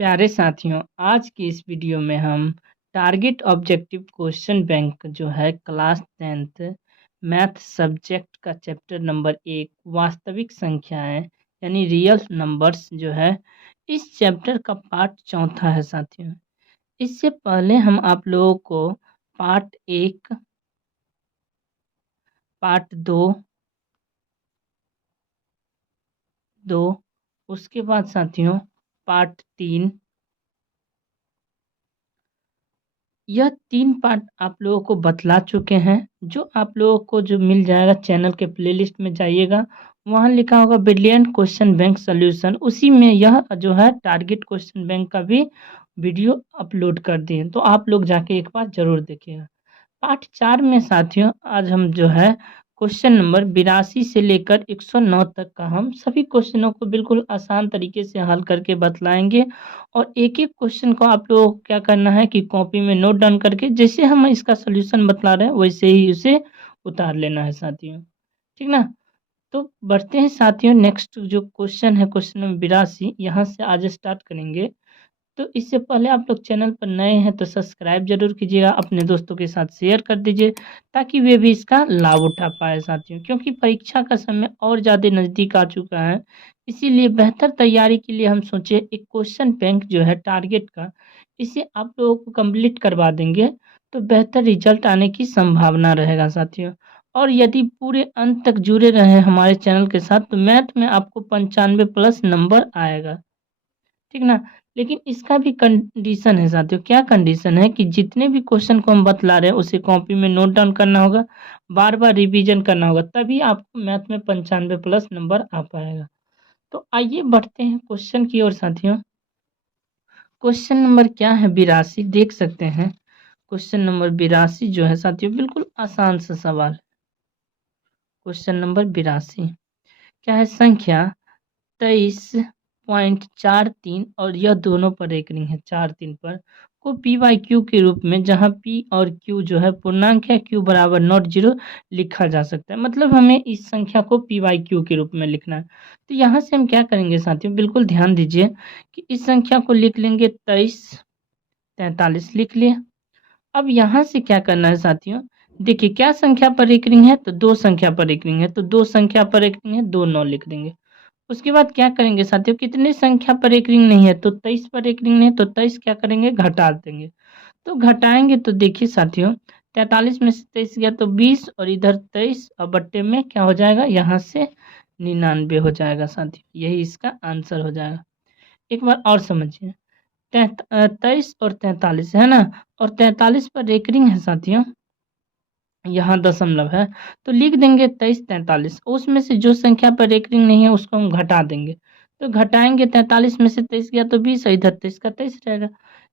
प्यारे साथियों, आज की इस वीडियो में हम टारगेट ऑब्जेक्टिव क्वेश्चन बैंक जो है क्लास 10th मैथ सब्जेक्ट का चैप्टर नंबर 1 वास्तविक संख्याएं यानी रियल नंबर्स जो है इस चैप्टर का पार्ट चौथा है साथियों। इससे पहले हम आप लोगों को पार्ट 1, पार्ट 2 उसके बाद साथियों पार्ट 3, यह 3 पार्ट आप लोगों को बतला चुके हैं। जो आप लोगों को जो मिल जाएगा चैनल के प्लेलिस्ट में जाइएगा, वहाँ लिखा होगा ब्रिलियंट क्वेश्चन बैंक सॉल्यूशन, उसी में यह जो है टारगेट क्वेश्चन बैंक का भी वीडियो अपलोड कर दिए, तो आप लोग जाके एक बार ज़रूर देखिएगा। पार्ट 4 में साथियों आज हम जो है क्वेश्चन नंबर 82 से लेकर 109 तक का हम सभी क्वेश्चनों को बिल्कुल आसान तरीके से हल करके बतलाएंगे। और एक-एक क्वेश्चन को आप लोगों को क्या करना है कि कॉपी में नोट डाउन करके जैसे हम इसका सॉल्यूशन बतला रहे हैं वैसे ही उसे उतार लेना है साथियों। ठीक ना? तो बढ़ते हैं साथियों, नेक्स्ट जो क्वेश्चन है क्वेश्चन नंबर 82 यहाँ से आज स्टार्ट करेंगे। तो इससे पहले आप लोग चैनल पर नए हैं तो सब्सक्राइब जरूर कीजिएगा, अपने दोस्तों के साथ शेयर कर दीजिए ताकि वे भी इसका लाभ उठा पाए साथियों, क्योंकि परीक्षा का समय और ज़्यादा नज़दीक आ चुका है। इसीलिए बेहतर तैयारी के लिए हम सोचे एक क्वेश्चन बैंक जो है टारगेट का, इसे आप लोगों को कंप्लीट करवा देंगे तो बेहतर रिजल्ट आने की संभावना रहेगा साथियों। और यदि पूरे अंत तक जुड़े रहे हमारे चैनल के साथ तो मैथ में आपको 95 प्लस नंबर आएगा। ठीक ना? लेकिन इसका भी कंडीशन है साथियों। क्या कंडीशन है कि जितने भी क्वेश्चन को हम बतला रहे हैं उसे कॉपी में नोट डाउन करना होगा, बार-बार रिवीजन करना होगा, तभी आपको मैथ में 95 प्लस नंबर आ पाएगा। तो आइए बढ़ते हैं क्वेश्चन की ओर साथियों। क्वेश्चन नंबर क्या है 82 देख सकते हैं। क्वेश्चन नंबर 82 जो है साथियों बिल्कुल आसान सा सवाल है। क्वेश्चन नंबर 82 क्या है, संख्या 23.43 और यह दोनों पर एक रिंग है 4-3 पर को पी बाई क्यू के रूप में, जहां पी और क्यू जो है पूर्णांक है, क्यू बराबर नॉट जीरो लिखा जा सकता है। मतलब हमें इस संख्या को पी बाई क्यू के रूप में लिखना है। तो यहाँ से हम क्या करेंगे साथियों, बिल्कुल ध्यान दीजिए कि इस संख्या को लिख लेंगे 2343 लिख लिए। अब यहाँ से क्या करना है साथियों, देखिए क्या संख्या पर एक रिंग है, तो 2 संख्या पर एक रिंग है, तो 2 संख्या पर एक रिंग है, 2 9 लिख देंगे। उसके बाद क्या करेंगे साथियों, कितने संख्या पर एक रिंग नहीं है, तो 23 पर एक रिंग नहीं है, तो 23 क्या करेंगे घटा देंगे। तो घटाएंगे तो देखिए साथियों 43 में से 23 गया तो 20 और इधर 23 और बट्टे में क्या हो जाएगा, यहाँ से 99 हो जाएगा साथियों। यही इसका आंसर हो जाएगा। एक बार और समझिए, 23 और 43 है ना, और 43 पर एक रिंग है साथियों, यहाँ दशमलव है, तो लिख देंगे 23 43। उसमें से जो संख्या पर एक रिंग नहीं है उसको हम घटा देंगे। तो घटाएंगे 43 में से 23 गया तो 20 और इधर 23 का 23 रहेगा।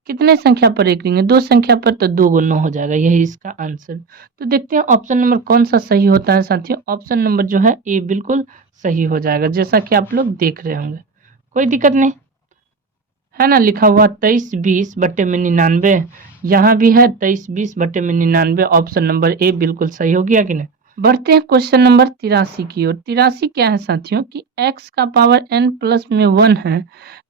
कितने संख्या पर एक रिंग है, 2 संख्या पर, तो 2 गुना हो जाएगा। यही इसका आंसर। तो देखते हैं ऑप्शन नंबर कौन सा सही होता है साथियों। ऑप्शन नंबर जो है ए बिल्कुल सही हो जाएगा, जैसा कि आप लोग देख रहे होंगे। कोई दिक्कत नहीं है ना, लिखा हुआ 23 20 बट्टे में 99, यहाँ भी है 23 20 बट्टे में 99। ऑप्शन नंबर ए बिल्कुल सही हो गया कि नहीं। बढ़ते हैं क्वेश्चन नंबर 83 की ओर। 83 क्या है साथियों कि x का पावर n प्लस में 1 है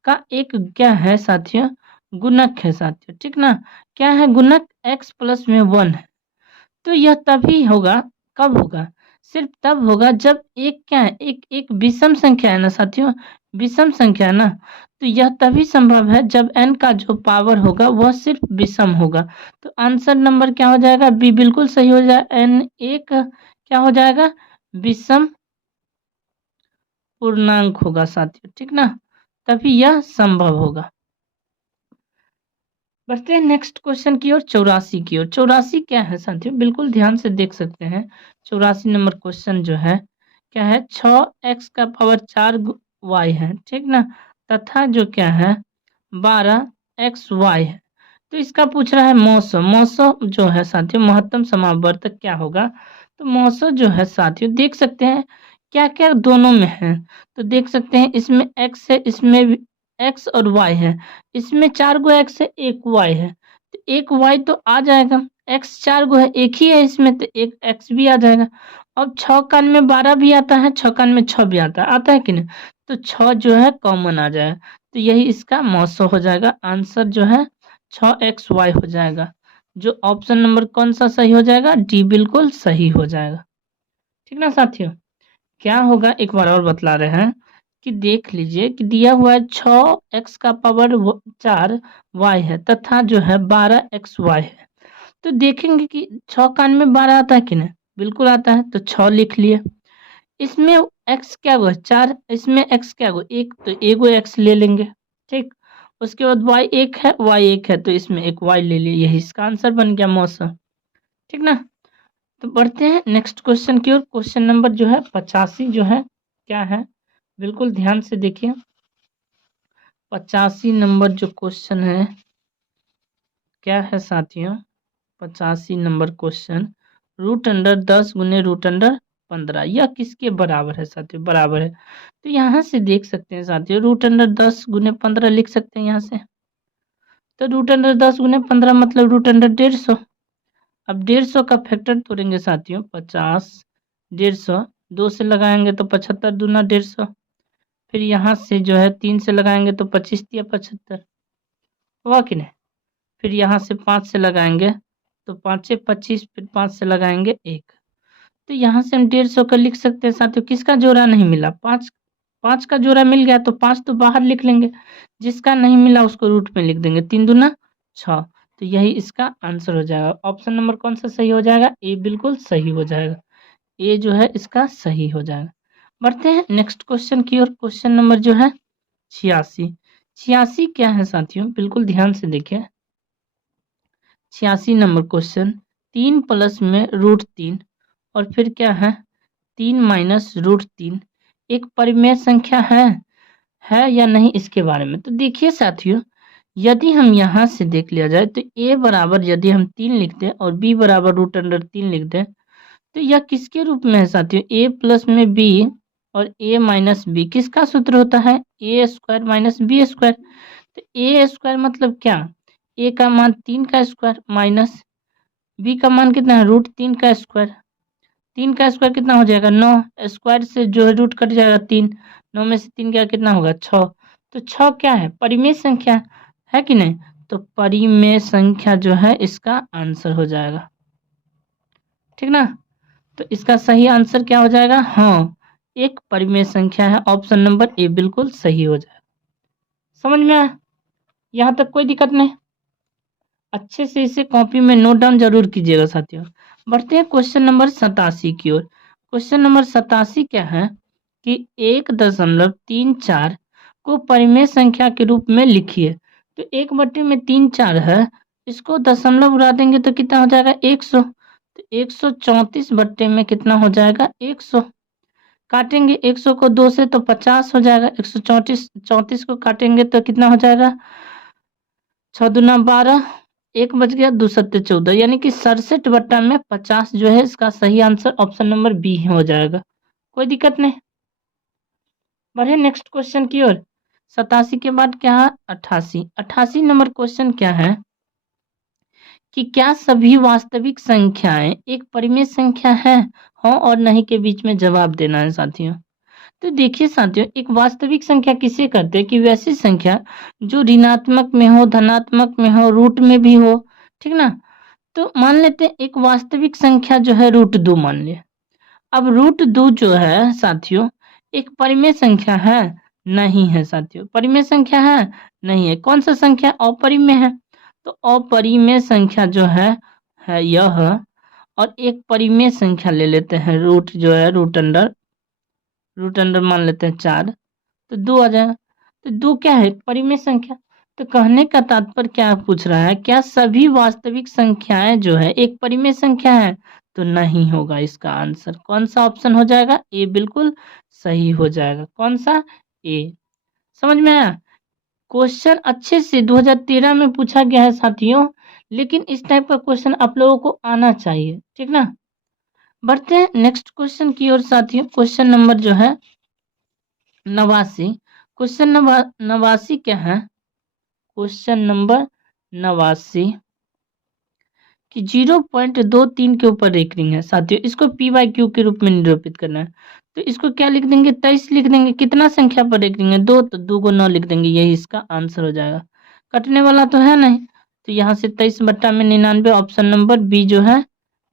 का एक क्या है साथियों, गुणक है साथियों। ठीक ना, क्या है गुणक, x प्लस में 1 है। तो यह तभी होगा, कब होगा, सिर्फ तब होगा जब एक क्या है, एक एक विषम संख्या है ना साथियों, विषम संख्या है ना। तो यह तभी संभव है जब n का जो पावर होगा वह सिर्फ विषम होगा। तो आंसर नंबर क्या हो जाएगा, बी बिल्कुल सही हो जाएगा। n एक क्या हो जाएगा, विषम पूर्णांक होगा साथियों। ठीक ना, तभी यह संभव होगा। बढ़ते हैं नेक्स्ट क्वेश्चन की ओर, 84 की ओर। 84 क्या है साथियों, बिल्कुल ध्यान से देख सकते हैं। 84 नंबर क्वेश्चन जो है क्या है, 6x का पावर 4y है, ठीक ना, तथा जो क्या है 12xy है। तो इसका पूछ रहा है मौसम। मौसम जो है साथियों महत्तम समावर्तक क्या होगा। तो मौसम जो है साथियों देख सकते हैं क्या क्या दोनों में है। तो देख सकते हैं इसमें x है, इसमें भी x और y है, इसमें 4 गो x है, 1 y है, तो 1 y तो आ जाएगा। x 4 गो है, एक ही है इसमें, तो एक x भी आ जाएगा। अब 6 कान में 12 भी आता है, 6 कान में 6 भी आता है कि नहीं, तो 6 जो है कॉमन आ जाएगा। तो यही इसका मौसो हो जाएगा। आंसर जो है 6xy हो जाएगा। जो ऑप्शन नंबर कौन सा सही हो जाएगा? डी बिल्कुल सही हो जाएगा। ठीक ना साथियों? क्या होगा एक बार और बतला रहे हैं कि देख लीजिए कि दिया हुआ है 6x का पावर 4 y है तथा जो है 12xy है। तो देखेंगे कि 6 का में 12 आता है कि नहीं? बिल्कुल आता है, तो 6 लिख लिए। इसमें x क्या हुआ? 4, इसमें x क्या हुआ? 1, तो एगो x ले लेंगे। ठीक, उसके बाद y 1 है, y 1 है, तो इसमें एक y ले लिए। यही इसका आंसर बन गया मौसम। ठीक ना? तो बढ़ते हैं नेक्स्ट क्वेश्चन की ओर। क्वेश्चन नंबर जो है 85 जो है क्या है? बिल्कुल ध्यान से देखिए। 85 नंबर जो क्वेश्चन है क्या है साथियों? 85 नंबर क्वेश्चन, रूट अंडर 10 गुने रूट अंडर 15 यह किसके बराबर है साथियों? बराबर है। तो यहाँ से देख सकते हैं साथियों, रूट अंडर 10 गुने 15 लिख सकते हैं यहाँ से। तो रूट अंडर 10 गुने 15 मतलब रूट अंडर 150। अब 150 का फैक्टर तोड़ेंगे साथियों। 50, 150, 2 से लगाएंगे तो 75 दूना 150। फिर यहाँ से जो है 3 से लगाएंगे तो 25 या 75 हुआ कि नहीं? फिर यहाँ से 5 से लगाएंगे तो 5 25, फिर 5 से लगाएंगे 1। तो यहाँ से हम 150 का लिख सकते हैं साथियों। किसका जोड़ा नहीं मिला? 5 का जोड़ा मिल गया तो 5 तो बाहर लिख लेंगे, जिसका नहीं मिला उसको रूट में लिख देंगे। 3 दूना 6, तो यही इसका आंसर हो जाएगा। ऑप्शन नंबर कौन सा सही हो जाएगा? ए बिल्कुल सही हो जाएगा। ए जो है इसका सही हो जाएगा। बढ़ते हैं नेक्स्ट क्वेश्चन की ओर। क्वेश्चन नंबर जो है 86। 86 क्या है साथियों? बिल्कुल ध्यान से देखिए। 86 नंबर क्वेश्चन, 3 प्लस में रूट 3 और फिर क्या है? 3 माइनस रूट 3 एक परिमेय संख्या है या नहीं, इसके बारे में। तो देखिए साथियों, यदि हम यहाँ से देख लिया जाए तो a बराबर यदि हम 3 लिख दें और b बराबर रूट अंडर 3 लिख दें तो यह किसके रूप में है साथियों? a प्लस में b और a माइनस बी किसका सूत्र होता है? ए स्क्वायर माइनस बी स्क्वायर। तो ए स्क्वायर मतलब क्या? a का मान 3 का स्क्वायर माइनस b का मान कितना है? रूट 3 का स्क्वायर। 3 का स्क्वायर कितना हो जाएगा? 9। स्क्वायर से जो है रूट कट जाएगा 3। 9 में से 3 क्या कितना होगा? 6। तो 6 क्या है? परिमेय संख्या है कि नहीं? तो परिमेय संख्या जो है इसका आंसर हो जाएगा। ठीक ना? तो इसका सही आंसर क्या हो जाएगा? हाँ, एक परिमेय संख्या है। ऑप्शन नंबर ए बिल्कुल सही हो जाएगा। समझ में आया? यहाँ तक कोई दिक्कत नहीं? अच्छे से इसे कॉपी में नोट डाउन जरूर कीजिएगा साथियों। बढ़ते हैं क्वेश्चन नंबर 87 की ओर। क्वेश्चन नंबर 87 क्या है कि 1.34 को परिमेय संख्या के रूप में लिखिए। तो 1/3 है, इसको दशमलव उड़ा देंगे तो कितना हो जाएगा? 100। तो 134 बट्टे में कितना हो जाएगा? 100। काटेंगे 100 को 2 से तो 50 हो जाएगा। 134 को काटेंगे तो कितना हो जाएगा? 6 दूना 12, 1 बच गया, 2 सत्ते 14, यानी कि 67 बट्टा में 50 जो है इसका सही आंसर ऑप्शन नंबर बी हो जाएगा। कोई दिक्कत नहीं? बढ़े नेक्स्ट क्वेश्चन की ओर। 87 के बाद क्या है? 88। 88 नंबर क्वेश्चन क्या है कि क्या सभी वास्तविक संख्याएं एक परिमेय संख्या है? हाँ और नहीं के बीच में जवाब देना है साथियों। तो देखिए साथियों, एक वास्तविक संख्या किसे कहते हैं? कि वैसी संख्या जो ऋणात्मक में हो, धनात्मक में हो, रूट में भी हो। ठीक ना? तो मान लेते हैं एक वास्तविक संख्या जो है √2 मान लिया। अब √2 जो है साथियों एक परिमेय संख्या है? नहीं है साथियों। परिमेय संख्या है? नहीं है। कौन सा संख्या अपरिमेय है? तो अपरिमेय संख्या जो है यह। और एक परिमेय संख्या ले लेते हैं, रूट जो है रूट अंडर मान लेते हैं 4, तो 2 आ जाएगा। तो 2 क्या है? परिमेय संख्या। तो कहने का तात्पर्य क्या पूछ रहा है? क्या सभी वास्तविक संख्याएं जो है एक परिमेय संख्या है? तो नहीं होगा। इसका आंसर कौन सा ऑप्शन हो जाएगा? ए बिल्कुल सही हो जाएगा। कौन सा? ए। समझ में आया? क्वेश्चन अच्छे से 2013 में पूछा गया है साथियों, लेकिन इस टाइप का क्वेश्चन आप लोगों को आना चाहिए। ठीक ना? बढ़ते हैं नेक्स्ट क्वेश्चन की ओर साथियों। क्वेश्चन नंबर जो है 89। क्वेश्चन नंबर 89 क्या है? क्वेश्चन नंबर 89 कि 0.23 के ऊपर एक रिंग है साथियों, इसको p/q के रूप में निरूपित करना है। तो इसको क्या लिख देंगे, 23 लिख देंगे। कितना संख्या पर एक रिंग है, 2, तो 2 को 9 लिख देंगे, यही इसका आंसर हो जाएगा। कटने वाला तो है नहीं, तो यहाँ से 23/99 ऑप्शन नंबर बी जो है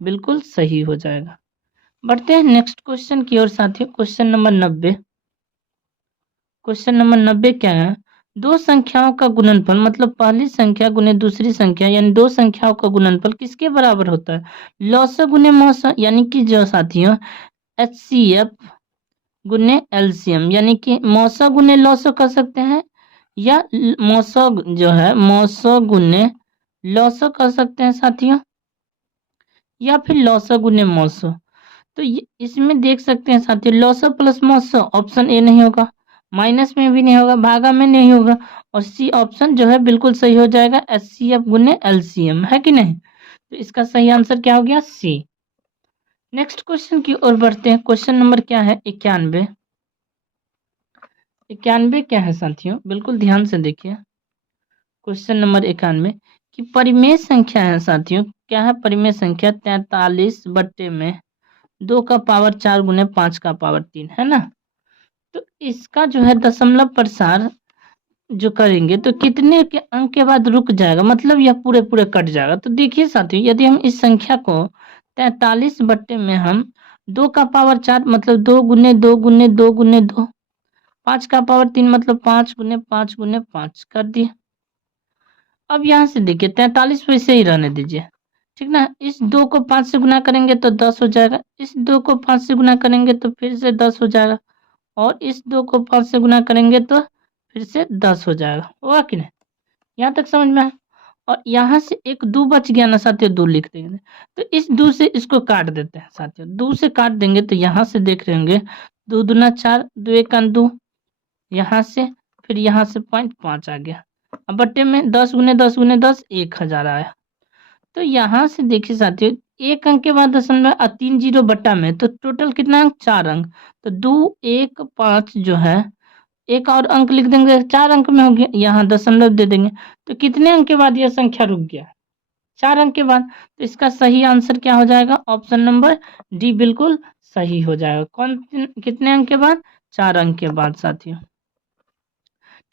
बिल्कुल सही हो जाएगा। बढ़ते हैं नेक्स्ट क्वेश्चन की ओर साथियों, क्वेश्चन नंबर 90। क्वेश्चन नंबर 90 क्या है, दो संख्याओं का गुणनफल मतलब पहली संख्या गुने दूसरी संख्या यानी दो संख्याओं का गुणनफल किसके बराबर होता है, लॉसअ गुने मॉसअ, यानी कि जो साथियों HCF गुने LCM, यानी कि मॉसअ गुने लॉसअ कर सकते हैं, या मॉसअ जो है मॉसअ गुने लॉसअ कर सकते हैं साथियों, या फिर लॉसअ गुने मॉसअ। तो इसमें देख सकते हैं साथियों, लॉसअ प्लस मॉसअ ऑप्शन ए नहीं होगा, माइनस में भी नहीं होगा, भागा में नहीं होगा, और सी ऑप्शन जो है बिल्कुल सही हो जाएगा, HCF गुने LCM, है कि नहीं। तो इसका सही आंसर क्या हो गया, सी। नेक्स्ट क्वेश्चन की ओर बढ़ते हैं, क्वेश्चन नंबर क्या है, 91। 91 क्या है साथियों, बिल्कुल ध्यान से देखिए। क्वेश्चन नंबर 91 की परिमेय संख्या है साथियों, क्या है परिमेय संख्या, 43 में 2 का पावर 4 गुने 5 का पावर 3, है ना। तो इसका जो है दशमलव प्रसार जो करेंगे तो कितने के अंक के बाद रुक जाएगा, मतलब यह पूरे पूरे कट जाएगा। तो देखिए साथियों, यदि हम इस संख्या को 43 में हम 2 का पावर 4 मतलब 2 गुने 2 गुने 2 गुने 2, 5 का पावर 3 मतलब 5 गुने 5 गुने 5 कर दिए। अब यहाँ से देखिए 43 वैसे ही रहने दीजिए, ठीक ना। इस 2 को 5 से गुना करेंगे तो 10 हो जाएगा, इस 2 को 5 से गुना करेंगे तो फिर से 10 हो जाएगा, और इस 2 को 5 से गुना करेंगे तो फिर से 10 हो जाएगा, हुआ कि नहीं। यहाँ तक समझ में आया। और यहाँ से एक 2 बच गया ना साथियों, 2 लिख देंगे। तो इस 2 से इसको काट देते हैं साथियों, 2 से काट देंगे तो यहाँ से देख रहे होंगे 2 दूना 4, 2 एका 2, यहाँ से फिर यहाँ से 0.5 आ गया। अब बट्टे में 10 गुने 10 गुने 10 1000 आया। तो यहाँ से देखिए साथियों, एक अंक के बाद दशमलव 3 जीरो बट्टा में, तो टोटल कितना अंक, 4 अंक। तो 2 1 5 जो है, एक और अंक लिख देंगे, 4 अंक में हो गया, यहाँ दशमलव दे देंगे। तो कितने अंक के बाद यह संख्या रुक गया, 4 अंक के बाद। तो इसका सही आंसर क्या हो जाएगा, ऑप्शन नंबर डी बिल्कुल सही हो जाएगा। कौन कितने अंक के बाद, 4 अंक के बाद साथियों,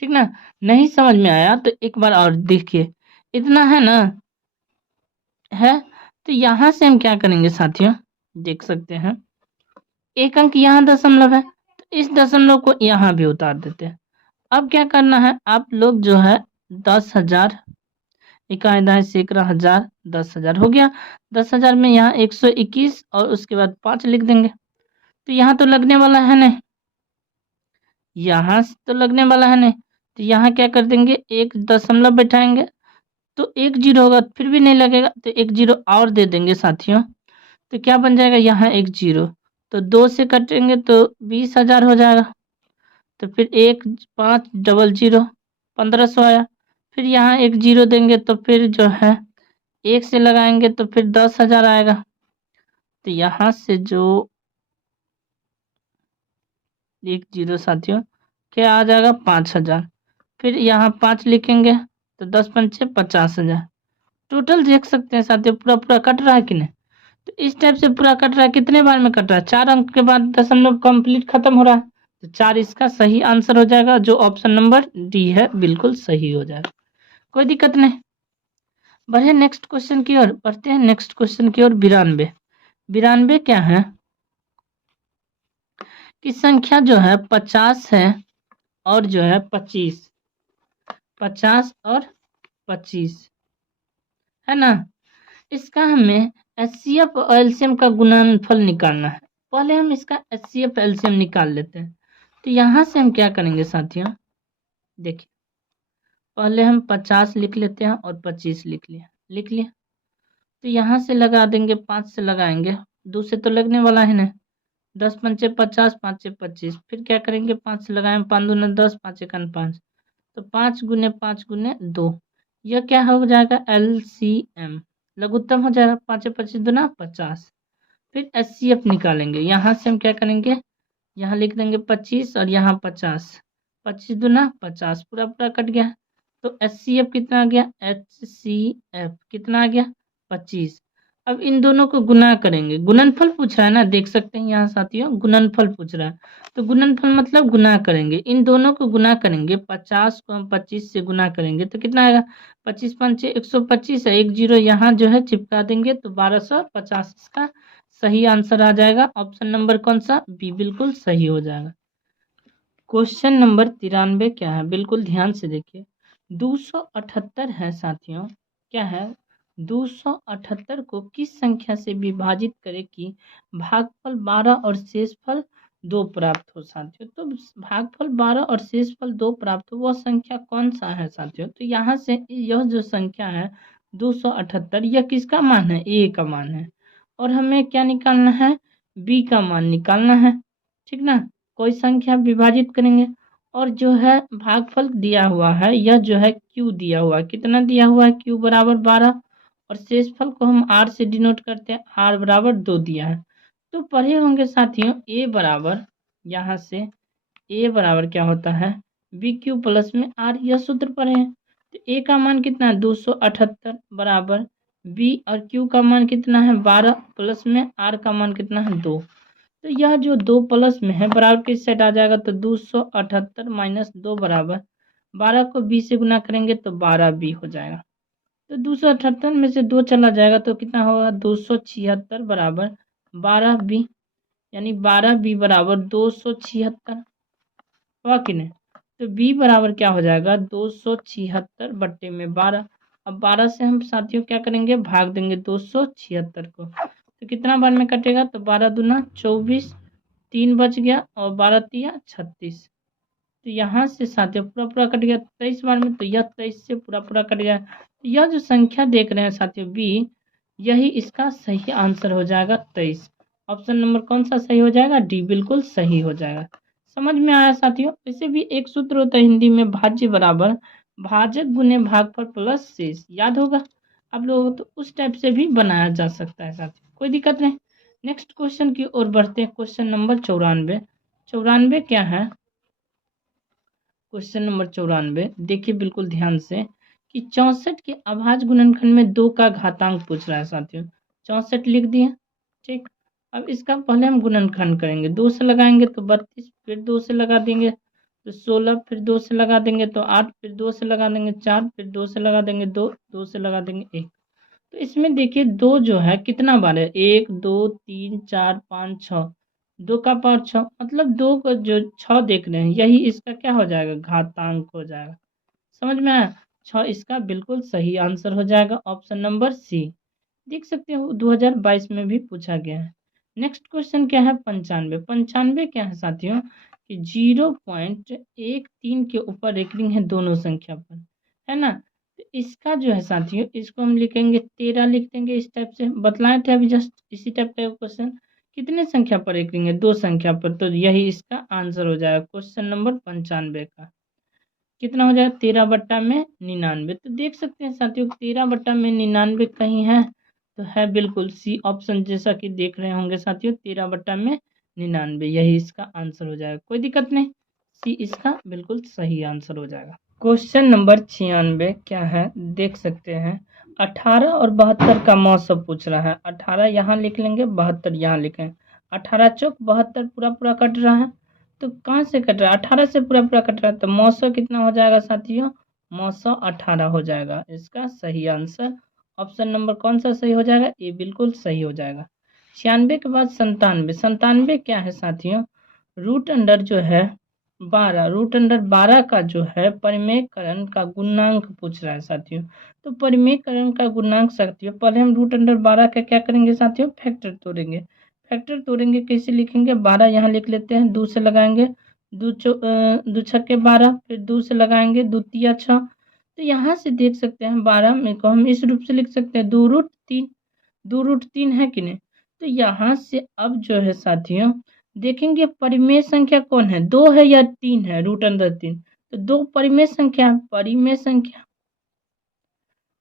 ठीक ना। नहीं समझ में आया तो एक बार और देखिए, इतना है ना, है। तो यहाँ से हम क्या करेंगे साथियों, देख सकते हैं एक अंक यहाँ दशमलव है, तो इस दशमलव को यहाँ भी उतार देते हैं। अब क्या करना है, आप लोग जो है 10,000 इकाई दाएं सैकड़ा हजार 10,000 हो गया। 10,000 में यहाँ 121 और उसके बाद 5 लिख देंगे। तो यहाँ तो लगने वाला है नहीं, यहाँ से तो लगने वाला है नहीं, तो यहाँ क्या कर देंगे, एक दशमलव बैठाएंगे तो 1 जीरो होगा, फिर भी नहीं लगेगा, तो 1 जीरो और दे देंगे साथियों। तो क्या बन जाएगा, यहाँ 1 जीरो, तो 2 से कटेंगे तो 20,000 हो जाएगा। तो फिर 1 5 डबल 0 1500 आया। फिर यहाँ 1 जीरो देंगे तो फिर जो है 1 से लगाएंगे तो फिर 10,000 आएगा। तो यहाँ से जो 1 जीरो साथियों क्या आ जाएगा, 5,000। फिर यहाँ 5 लिखेंगे तो 10 पंचे 50,000। टोटल देख सकते हैं साथियों, पूरा पूरा कट रहा है कि नहीं। तो इस टाइप से पूरा कट रहा है, कितने बार में कट रहा है, 4 अंक के बाद दशमलव कंप्लीट खत्म हो रहा है। तो 4 इसका सही आंसर हो जाएगा, जो ऑप्शन नंबर डी है बिल्कुल सही हो जाएगा, कोई दिक्कत नहीं। बढ़े नेक्स्ट क्वेश्चन की ओर, बढ़ते हैं नेक्स्ट क्वेश्चन की ओर। 92 92 क्या है कि संख्या जो है 50 है और जो है 25, 50 और 25 है ना। इसका हमें HCF और LCM का गुणनफल निकालना है। पहले हम इसका HCF LCM निकाल लेते हैं। तो यहाँ से हम क्या करेंगे साथियों, देखिए पहले हम 50 लिख लेते हैं और 25 लिख लिया। तो यहाँ से लगा देंगे, 5 से लगाएंगे, 2 से तो लगने वाला है ना, 10 पंचे 50 5 25। फिर क्या करेंगे, 5 से लगाएंगे, 5 दूना 10 5 एकन 5, तो 5 गुने 5 गुने 2, यह क्या हो जाएगा, LCM लघुत्तम हो जाएगा, 5 25 दूना 50। फिर HCF निकालेंगे, यहाँ से हम क्या करेंगे, यहाँ लिख देंगे 25 और यहाँ 50, 25 दूना 50, पूरा पूरा कट गया। तो HCF कितना आ गया, HCF कितना आ गया, 25। अब इन दोनों को गुना करेंगे, गुणनफल पूछ रहा है ना, देख सकते हैं यहाँ साथियों गुणनफल पूछ रहा है, तो गुणनफल मतलब गुना करेंगे, इन दोनों को गुना करेंगे, 50 को हम 25 से गुना करेंगे तो कितना आएगा, 25 5 125 है, एक जीरो यहाँ जो है चिपका देंगे तो 1250 इसका सही आंसर आ जाएगा। ऑप्शन नंबर कौन सा, बी बिल्कुल सही हो जाएगा। क्वेश्चन नंबर 93 क्या है, बिल्कुल ध्यान से देखिए। 278 है साथियों, क्या है, 278 को किस संख्या से विभाजित करें कि भागफल 12 और शेषफल 2 प्राप्त हो साथियों। तो भागफल 12 और शेषफल 2 प्राप्त हो, वह संख्या कौन सा है साथियों। तो यहाँ से यह जो संख्या है 278, यह किसका मान है, ए का मान है, और हमें क्या निकालना है, बी का मान निकालना है, ठीक ना। कोई संख्या विभाजित करेंगे और जो है भागफल दिया हुआ है, यह जो है क्यू दिया हुआ है, कितना दिया हुआ है, क्यू बराबर 12, और शेषफल को हम आर से डिनोट करते हैं, आर बराबर 2 दिया है। तो पढ़े होंगे साथियों ए बराबर, यहाँ से ए बराबर क्या होता है, बी क्यू प्लस में आर, यह सूत्र पढ़े हैं। तो ए का मान कितना है 278 बराबर बी, और क्यू का मान कितना है 12 प्लस में आर का मान कितना है 2। तो यह जो 2 प्लस में है बराबर किस साइड आ जाएगा, तो 278 माइनस 2 बराबर 12 को 20 से गुना करेंगे तो 12 बी हो जाएगा। तो 278 में से 2 चला जाएगा तो कितना होगा, 276 बराबर 12 बी, यानी 12 बी बराबर 276 हुआ कि नहीं। तो बी बराबर क्या हो जाएगा, 276 बट्टे में 12। अब 12 से हम साथियों क्या करेंगे, भाग देंगे 276 को, तो कितना बार में कटेगा, तो 12 दूना 24, 3 बच गया, और 12 तिया 36। तो यहाँ से साथियों पूरा पूरा कट गया 23 बार में, तो यह 23 से पूरा पूरा कट गया। तो यह जो संख्या देख रहे हैं साथियों बी, यही इसका सही आंसर हो जाएगा 23। ऑप्शन नंबर कौन सा सही हो जाएगा, डी बिल्कुल सही हो जाएगा। समझ में आया साथियों। वैसे भी एक सूत्र होता है हिंदी में, भाज्य बराबर भाजक गुने भागफल प्लस शेष, याद होगा आप लोगों को, तो उस टाइप से भी बनाया जा सकता है साथियों, कोई दिक्कत नहीं। नेक्स्ट क्वेश्चन की ओर बढ़ते हैं। क्वेश्चन नंबर 94, 94 क्या है, क्वेश्चन नंबर 94 देखिए बिल्कुल ध्यान से कि 64 के अभाज्य गुणनखंड में 2 का घातांक पूछ रहा है साथियों। 64 लिख दिए, ठीक। अब इसका पहले हम गुणनखंड करेंगे, 2 से लगाएंगे तो 32, फिर 2 से लगा देंगे तो 16, फिर 2 से लगा देंगे तो 8, फिर 2 से लगा देंगे 4, फिर 2 से लगा देंगे 2, 2 से लगा देंगे 1। तो इसमें देखिए 2 जो है कितना बार है, 1 2 3 4 5 6, 2 का पावर 6, मतलब 2 को जो 6 देख रहे हैं यही इसका क्या हो जाएगा, घातांक हो जाएगा। समझ में आया, 6 इसका बिल्कुल सही आंसर हो जाएगा। ऑप्शन नंबर सी, देख सकते हो 2022 में भी पूछा गया है। नेक्स्ट क्वेश्चन क्या है, 95, 95 क्या है साथियों कि 0.13 के ऊपर रेकरिंग है दोनों संख्या पर, है ना। तो इसका जो है साथियों, इसको हम लिखेंगे 13 लिख देंगे, इस टाइप से बतलाए थे अभी जस्ट इसी टाइप का क्वेश्चन। कितने संख्या पर रेकरिंग है, 2 संख्या पर, तो यही इसका आंसर हो जाएगा क्वेश्चन नंबर 95 का। कितना हो जाएगा, 13 बट्टा में 99। तो देख सकते हैं साथियों 13 बट्टा में 99 कहीं है, तो है बिल्कुल सी ऑप्शन, जैसा कि देख रहे होंगे साथियों 13 बट्टा में 99, यही इसका आंसर हो जाएगा, कोई दिक्कत नहीं, सी इसका बिल्कुल सही आंसर हो जाएगा। क्वेश्चन नंबर 96 क्या है, देख सकते हैं 18 और 72 का मौसम पूछ रहा है। 18 यहाँ लिख लेंगे, 72 यहाँ लिखें, 18 चौक 72 पूरा पूरा कट रहा है, तो कहाँ से कट रहा है, 18 से पूरा पूरा कट रहा है, तो मौसम कितना हो जाएगा साथियों, मौसम 18 हो जाएगा इसका सही आंसर। ऑप्शन नंबर कौन सा सही हो जाएगा, ये बिल्कुल सही हो जाएगा। 96 के बाद 97, 97 क्या है साथियों, रूट अंडर जो है 12, रूट अंडर 12 का जो है परिमेयकरण का गुणांक पूछ रहा है साथियों। तो परिमेयकरण का गुणांक साथियों, पहले हम रूट अंडर 12 का क्या करेंगे साथियों, फैक्टर तोड़ेंगे। फैक्टर तोड़ेंगे कैसे लिखेंगे, 12 यहाँ लिख लेते हैं, 2 से लगाएंगे, 2 छक्के 12, फिर 2 से लगाएंगे 2 तिया 6। तो यहाँ से देख सकते हैं 12 में को हम इस रूप से लिख सकते हैं 2 रूट 3, 2 रूट 3 है कि नहीं। तो यहाँ से अब जो है साथियों देखेंगे परिमेय संख्या कौन है, 2 है या 3 है, रूट अंडर 3, तो 2 परिमेय संख्या है, परिमेय संख्या।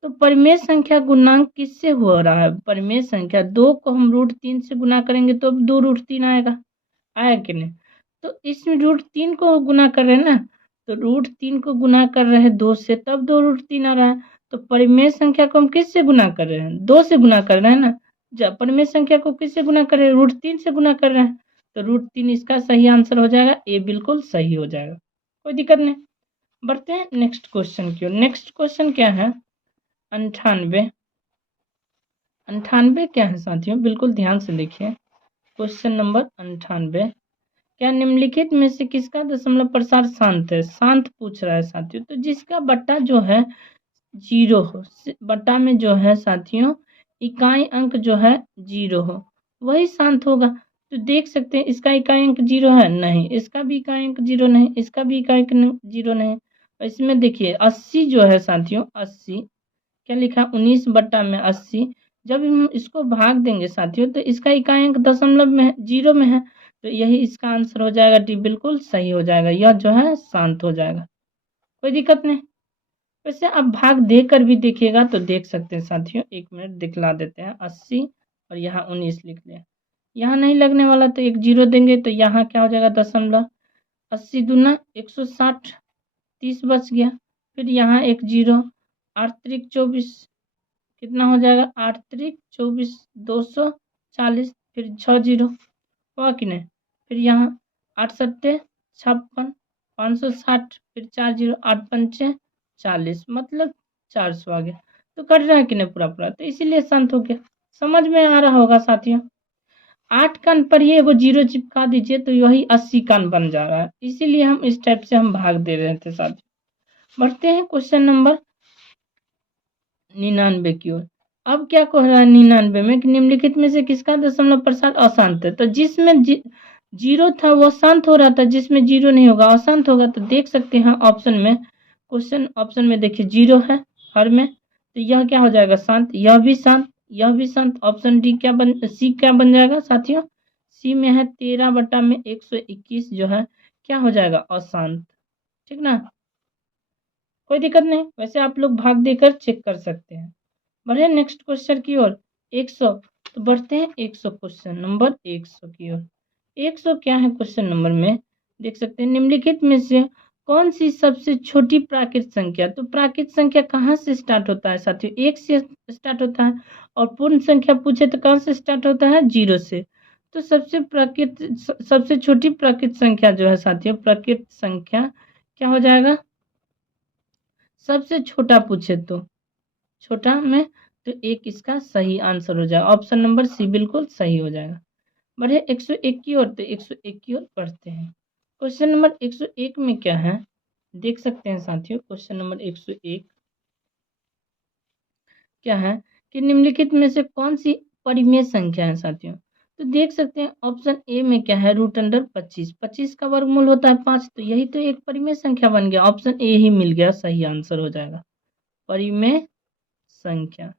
तो परिमेय संख्या गुणांक किससे हो रहा है, परिमेय संख्या 2 को हम रूट 3 से गुना करेंगे तो 2 रूट 3 आएगा, आया कि नहीं। तो इसमें रूट 3 को गुना कर रहे हैं ना, तो रूट 3 को गुना कर रहे हैं 2 से, तब 2 रूट 3 आ रहा है। तो परिमेय संख्या को हम किससे गुना कर रहे हैं? 2 से गुना कर रहे हैं ना। जब परिमेय संख्या को किससे गुना कर रहे हैं? √3 से गुना कर रहे हैं। तो √3 इसका सही आंसर हो जाएगा। ए बिल्कुल सही हो जाएगा, कोई दिक्कत नहीं। बढ़ते हैं नेक्स्ट क्वेश्चन की ओर। नेक्स्ट क्वेश्चन क्या है? 98। 98 क्या है साथियों? बिल्कुल ध्यान से देखिए। Question number 98। क्या निम्नलिखित में से किसका दशमलव प्रसार शांत है? शांत पूछ रहा है साथियों। तो जिसका बट्टा जो है 0 हो, बट्टा में जो है साथियों इकाई अंक जो है 0 हो, वही शांत होगा। तो देख सकते हैं इसका इकाई अंक 0 है, नहीं। इसका भी इकाई अंक 0 नहीं, इसका भी इकाई अंक 0 नहीं। इसमें देखिए 80 जो है साथियों, 80 क्या लिखा? 19 बट्टा में 80। जब हम इसको भाग देंगे साथियों तो इसका इकाई अंक दशमलव में 0 में है, तो यही इसका आंसर हो जाएगा। डी बिल्कुल सही हो जाएगा। यह जो है शांत हो जाएगा, कोई दिक्कत नहीं। वैसे आप भाग देकर भी देखिएगा तो देख सकते हैं साथियों। 1 मिनट दिखला देते हैं। 80 और यहाँ 19 लिख लिया। यहाँ नहीं लगने वाला तो एक 0 देंगे, तो यहाँ क्या हो जाएगा? दशमलव। 80 दूना 160, 30 बच गया। फिर यहाँ एक 0, 8 त्रिक 24 कितना हो जाएगा? 8 त्रिक 24, 240, फिर 6 0 हुआ कि नहीं? फिर यहाँ 8 सत्ते 56, 560, फिर 4 0, 8 पंचे 40, मतलब 400 आ गया। तो कट रहा है कि नहीं पूरा पूरा? तो इसीलिए शांत हो गया। समझ में आ रहा होगा साथियों। 8 कान पर ये वो 0 चिपका दीजिए तो यही 80 कान बन जा रहा है। इसीलिए हम इस टाइप से हम भाग दे रहे थे साथियों। बढ़ते हैं क्वेश्चन नंबर 99 की ओर। अब क्या कह रहा है 99 में कि निम्नलिखित में से किसका दशमलव प्रसार अशांत है? तो जिसमें 0 था वो शांत हो रहा था, जिसमें 0 नहीं होगा अशांत होगा। तो देख सकते हैं ऑप्शन में, क्वेश्चन ऑप्शन में देखिए 0 है हर में, तो यह क्या हो जाएगा? शांत। यह भी शांत, यह भी शांत। ऑप्शन डी क्या बन, सी क्या बन जाएगा साथियों? सी में है 13 बटा में 121 जो है क्या हो जाएगा? अशांत। ठीक ना, कोई दिक्कत नहीं। वैसे आप लोग भाग देकर चेक कर सकते हैं। बढ़े नेक्स्ट क्वेश्चन की ओर। 100। तो बढ़ते हैं 100 क्वेश्चन नंबर 100 की ओर। 100 क्या है क्वेश्चन नंबर में? देख सकते हैं निम्नलिखित में से कौन सी सबसे छोटी प्राकृत संख्या? तो प्राकृत संख्या कहाँ से स्टार्ट होता है साथियों? 1 से स्टार्ट होता है। और पूर्ण संख्या पूछे तो कहाँ से स्टार्ट होता है? 0 से। तो सबसे छोटी प्राकृत संख्या जो है साथियों, प्राकृत संख्या क्या हो जाएगा? सबसे छोटा पूछे तो छोटा में, तो 1 इसका सही आंसर हो जाएगा। ऑप्शन नंबर सी बिल्कुल सही हो जाएगा। बढ़े 101 की ओर। तो 101 की ओर पढ़ते हैं। क्वेश्चन नंबर 101 में क्या है देख सकते हैं साथियों। क्वेश्चन नंबर 101 क्या है कि निम्नलिखित में से कौन सी परिमेय संख्या है साथियों? तो देख सकते हैं ऑप्शन ए में क्या है? √25। 25 का वर्गमूल होता है 5, तो यही तो एक परिमेय संख्या बन गया। ऑप्शन ए ही मिल गया, सही आंसर हो जाएगा परिमेय संख्या।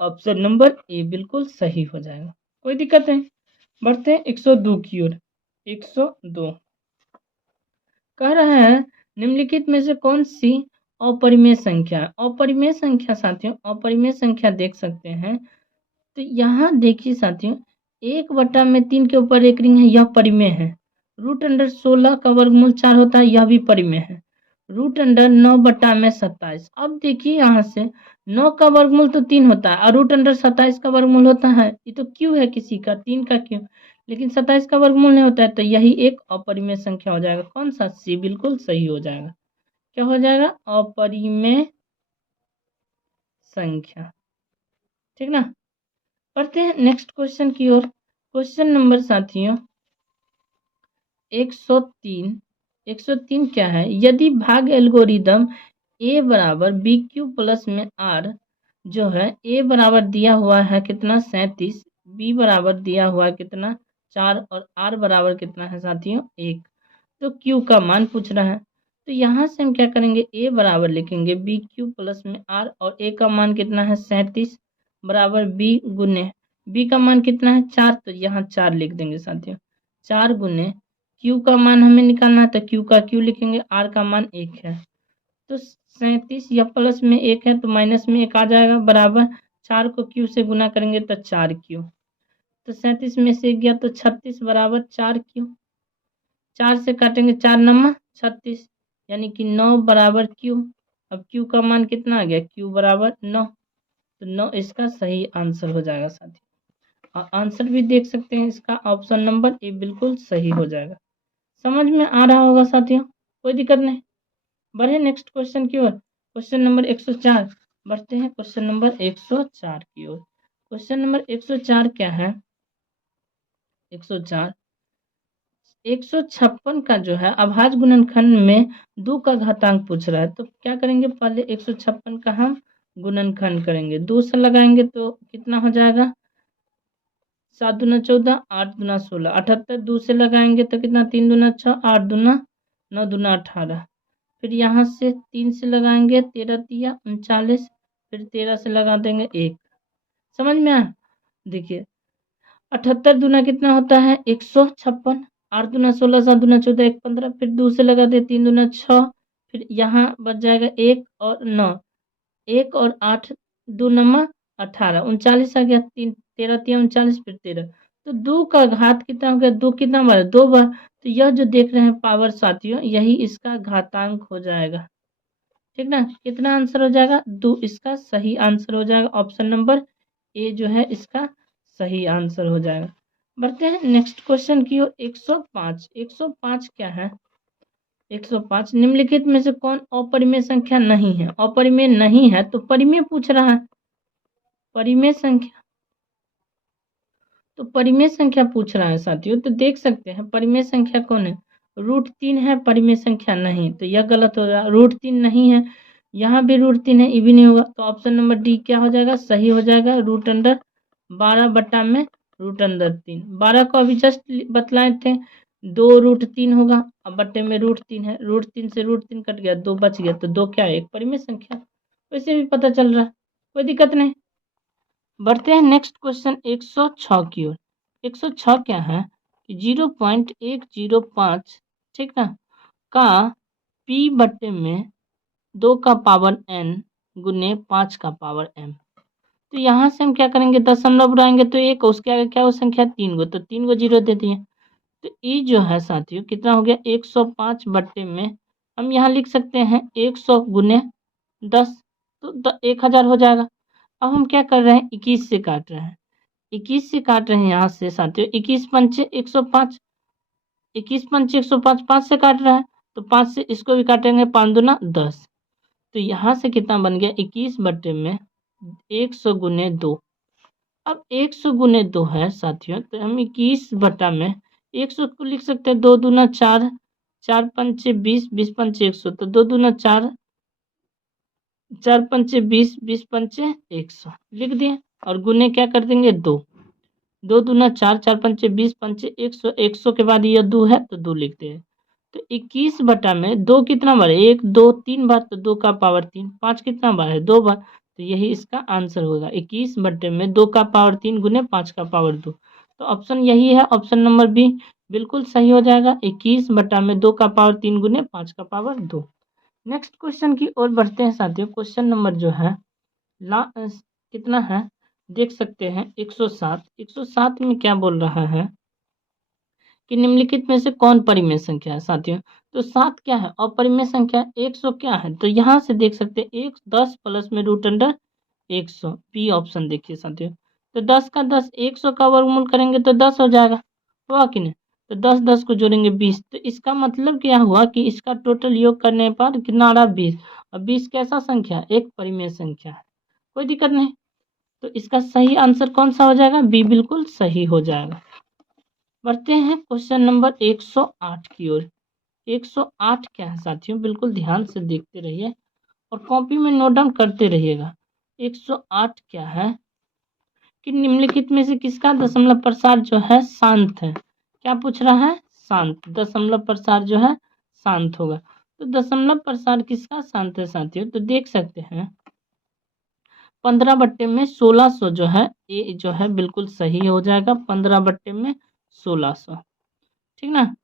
ऑप्शन नंबर ए बिल्कुल सही हो जाएगा, कोई दिक्कत नहीं। बढ़ते हैं 102 की ओर। 102 कह रहा है निम्नलिखित में से कौन सी अपरिमेय संख्या है? अपरिमेय संख्या साथियों, अपरिमेय संख्या देख सकते हैं। तो यहाँ देखिए साथियों, 1/3 के ऊपर एक रिंग है, यह परिमेय है। √16 का वर्गमूल 4 होता है, यह भी परिमेय है। √9/27। अब देखिए यहाँ से 9 का वर्गमूल तो 3 होता है और √27 का वर्गमूल होता है। ये तो क्यों है किसी का 3 का क्यों, लेकिन 27 का वर्गमूल नहीं होता है। तो यही एक अपरिमेय संख्या हो जाएगा। कौन सा? सी बिल्कुल सही हो जाएगा। क्या हो जाएगा? अपरिमेय संख्या। ठीक ना, पढ़ते हैं नेक्स्ट क्वेश्चन की ओर। क्वेश्चन नंबर साथियों 103। 103 क्या है? यदि भाग एल्गोरिदम a बराबर BQ प्लस में r जो है a बराबर दिया हुआ है कितना? 37, b बराबर दिया हुआ है कितना? 4 और r बराबर कितना है साथियों? 1। तो q का मान पूछ रहा है। तो यहाँ से हम क्या करेंगे? a बराबर लिखेंगे BQ प्लस में r और a का मान कितना है? 37 बराबर b गुने b का मान कितना है? 4, तो यहाँ 4 लिख देंगे साथियों। 4 गुने q का मान हमें निकालना है, तो q का q लिखेंगे। r का मान 1 है, तो 37 या प्लस में 1 है तो माइनस में 1 आ जाएगा बराबर 4 को q से गुना करेंगे तो 4q। तो 37 में से 1 गया तो 36 बराबर 4q। 4 से काटेंगे 4 9 36, यानी कि 9 बराबर q। अब क्यू का मान कितना आ गया, क्यू बराबर 9, तो 9 इसका सही आंसर हो जाएगा साथियों। और आंसर भी देख सकते हैं इसका, ऑप्शन नंबर ए बिल्कुल सही हो जाएगा। समझ में आ रहा होगा साथियों, कोई दिक्कत नहीं। बढ़े नेक्स्ट क्वेश्चन की ओर, क्वेश्चन नंबर 104। बढ़ते हैं क्वेश्चन नंबर 104 की ओर। क्वेश्चन नंबर 104 क्या है, 104 156 का जो है अभाज्य गुणनखंड में 2 का घातांक पूछ रहा है। तो क्या करेंगे, पहले 156 का हम गुणनखंड करेंगे, 2 से लगाएंगे तो कितना हो जाएगा, 7 दूना 14, 8 दूना 16, 78 2 से लगाएंगे तो कितना, 3 दूना 6, 8 दूना 9 दूना 18, फिर यहाँ से 3 से लगाएंगे 13 तिया 39, फिर 13 से लगा देंगे 1। समझ में आया, देखिए 78 दूना कितना होता है 156, 8 दूना 16, 7 दूना 14, 1 15, फिर 2 से लगा दे 3 दूना 6, फिर यहाँ बच जाएगा 1 और 9, 1 और 8 2 नमा 18, 39 आ गया, 3 13 तिया 39, फिर 13, तो 2 का घात कितना हो गया, 2 कितना बार, 2 बार, तो यह जो देख रहे हैं पावर साथियों, यही इसका घातांक हो जाएगा। ठीक ना, कितना आंसर हो जाएगा, 2 इसका सही आंसर हो जाएगा। ऑप्शन नंबर ए जो है इसका सही आंसर हो जाएगा। बढ़ते हैं नेक्स्ट क्वेश्चन की ओर। 105 105 क्या है, 105 निम्नलिखित में से कौन अपरिमेय संख्या नहीं है। अपरिमेय नहीं है तो परिमेय पूछ रहा है, परिमेय संख्या, तो परिमेय संख्या पूछ रहा है साथियों। तो देख सकते हैं परिमेय संख्या कौन है, √3 है, परिमेय संख्या नहीं, तो यह गलत हो रहा है। √3 नहीं है, यहाँ भी √3 है, ये भी नहीं होगा, तो ऑप्शन नंबर डी क्या हो जाएगा, सही हो जाएगा। √12 बटा में √3, 12 को अभी जस्ट बतलाए थे, 2√3 होगा, अब बटे में √3 है, √3 से √3 कट गया, 2 बच गया, तो 2 क्या है, एक परिमेय संख्या, वैसे भी पता चल रहा है, कोई दिक्कत नहीं। बढ़ते हैं नेक्स्ट क्वेश्चन 106 की ओर। 106 क्या है कि 0.105, ठीक ना, का p बटे में 2 का पावर n गुने 5 का पावर m। तो यहाँ से हम क्या करेंगे, दशमलव उड़ाएंगे तो एक, उसके आगे क्या हो संख्या 3 गो, तो 3 गो जीरो दे दिए, तो ई जो है साथियों कितना हो गया, 105 बटे में हम यहाँ लिख सकते हैं 100 गुने 10, तो 1000 हो जाएगा। अब हम क्या कर रहे हैं, 21 से काट रहे हैं, 21 से काट रहे हैं यहाँ से साथियों, 21 पंचे 105, 21 पंचे 105, 5 से काट रहा है, तो 5 से इसको भी काटेंगे, 5 दूना 10, तो यहाँ से कितना बन गया, 21 बटे में 100 गुने 2। अब 100 गुने 2 है साथियों, तो हम 21 बटा में 100 को लिख सकते हैं, 2 दूना 4, 4 पंचे 20, 20 पंचे 100, तो 2 दूना 4, 4 पंचे 20, 20 पंचे 100 लिख दिए, और गुने क्या कर देंगे 2, 2 दूना 4, 4 पंचे 20 पंचे 100, 100 के बाद यह 2 है तो 2 लिखते हैं, तो 21 बटा में 2 कितना बार है, 1 2 3 बार, तो 2 का पावर 3, 5 कितना बार है, 2 बार, तो यही इसका आंसर होगा, 21 बटे में 2 का पावर 3 गुने 5 का पावर 2, तो ऑप्शन यही है, ऑप्शन नंबर बी बिल्कुल सही हो जाएगा, 21 बटा में 2 का पावर 3 गुने 5 का पावर 2। नेक्स्ट क्वेश्चन की ओर बढ़ते हैं साथियों। क्वेश्चन नंबर जो है कितना है, देख सकते हैं 107। 107 में क्या बोल रहा है कि निम्नलिखित में से कौन परिमेय संख्या है साथियों, तो 7 क्या है, अपरिमेय संख्या, 100 क्या है, तो यहाँ से देख सकते हैं 1 10 प्लस में √100, बी ऑप्शन देखिए साथियों, तो 10 का 10, 100 का वर्गमूल करेंगे तो 10 हो जाएगा, हुआ कि नहीं, तो 10 10 को जोड़ेंगे 20, तो इसका मतलब क्या हुआ कि इसका टोटल योग करने पर कितना आ रहा 20, और 20 कैसा संख्या, एक परिमेय संख्या है, कोई दिक्कत नहीं, तो इसका सही आंसर कौन सा हो जाएगा, बी बिल्कुल सही हो जाएगा। बढ़ते हैं क्वेश्चन नंबर 108 की ओर। 108 क्या है साथियों, बिल्कुल ध्यान से देखते रहिए और कॉपी में नोट डाउन करते रहिएगा। 108 क्या है कि निम्नलिखित में से किसका दशमलव प्रसार जो है शांत है, क्या पूछ रहा है, शांत, दशमलव प्रसार जो है शांत होगा, तो दशमलव प्रसार किसका शांत है साथियों, तो देख सकते हैं 15 बट्टे में 1600 जो है, ये जो है बिल्कुल सही हो जाएगा, 15 बट्टे में 1600, ठीक ना,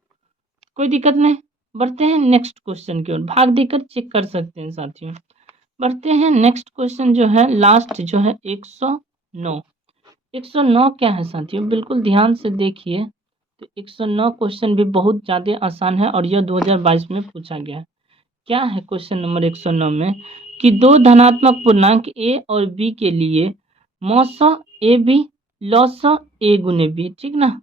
कोई दिक्कत नहीं। बढ़ते हैं नेक्स्ट क्वेश्चन की ओर, भाग देकर चेक कर सकते हैं साथियों। बढ़ते हैं नेक्स्ट क्वेश्चन जो है लास्ट जो है 109। 109 क्या है साथियों, बिल्कुल ध्यान से देखिए, तो 109 क्वेश्चन भी बहुत ज़्यादा आसान है और यह 2022 में पूछा गया है। क्या है क्वेश्चन नंबर 109 में कि दो धनात्मक पूर्णांक a और b के लिए मौसा ए बी लौसा a गुने b, ठीक ना,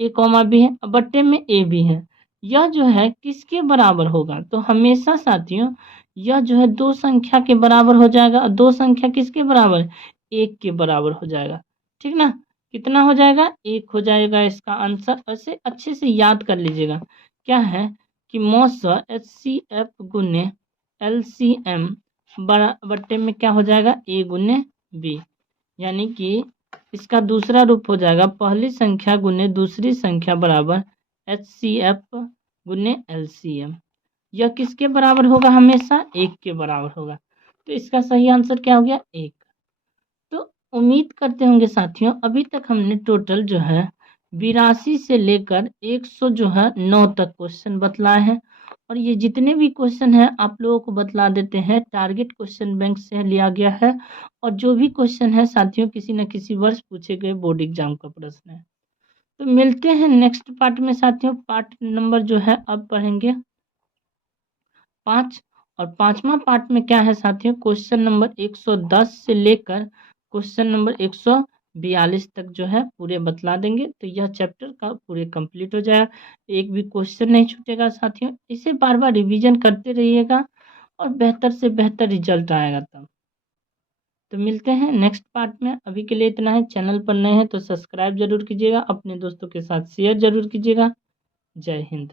ए कॉमा बी है, अब बट्टे में ए भी है। यह जो है किसके बराबर होगा, तो हमेशा साथियों यह जो है दो संख्या के बराबर हो जाएगा, और दो संख्या किसके बराबर, एक के बराबर हो जाएगा, ठीक ना। कितना हो जाएगा, एक हो जाएगा इसका आंसर। ऐसे अच्छे से याद कर लीजिएगा क्या है कि मौसा एच सी एफ गुने एल सी एम बट्टे में क्या हो जाएगा, ए गुने बी, यानी कि इसका दूसरा रूप हो जाएगा पहली संख्या गुने दूसरी संख्या बराबर एच सी एफ गुने एल सी एम। यह किसके बराबर होगा, हमेशा एक के बराबर होगा। तो इसका सही आंसर क्या हो गया, एक। तो उम्मीद करते होंगे साथियों अभी तक हमने टोटल जो है 82 से लेकर 100 जो है 9 तक क्वेश्चन बतलाए हैं, और ये जितने भी क्वेश्चन हैं आप लोगों को बतला देते हैं, टारगेट क्वेश्चन बैंक से लिया गया है, और जो भी क्वेश्चन है साथियों किसी न किसी वर्ष पूछे गए बोर्ड एग्जाम का प्रश्न है। तो मिलते हैं नेक्स्ट पार्ट में साथियों। पार्ट नंबर जो है अब पढ़ेंगे 5, और पांचवा पार्ट में क्या है साथियों, क्वेश्चन नंबर 110 से लेकर क्वेश्चन नंबर 142 तक जो है पूरे बतला देंगे। तो यह चैप्टर का पूरे कंप्लीट हो जाएगा, एक भी क्वेश्चन नहीं छूटेगा साथियों। इसे बार बार रिवीजन करते रहिएगा और बेहतर से बेहतर रिजल्ट आएगा तब। तो मिलते हैं नेक्स्ट पार्ट में, अभी के लिए इतना है। चैनल पर नए हैं तो सब्सक्राइब जरूर कीजिएगा, अपने दोस्तों के साथ शेयर जरूर कीजिएगा। जय हिंद।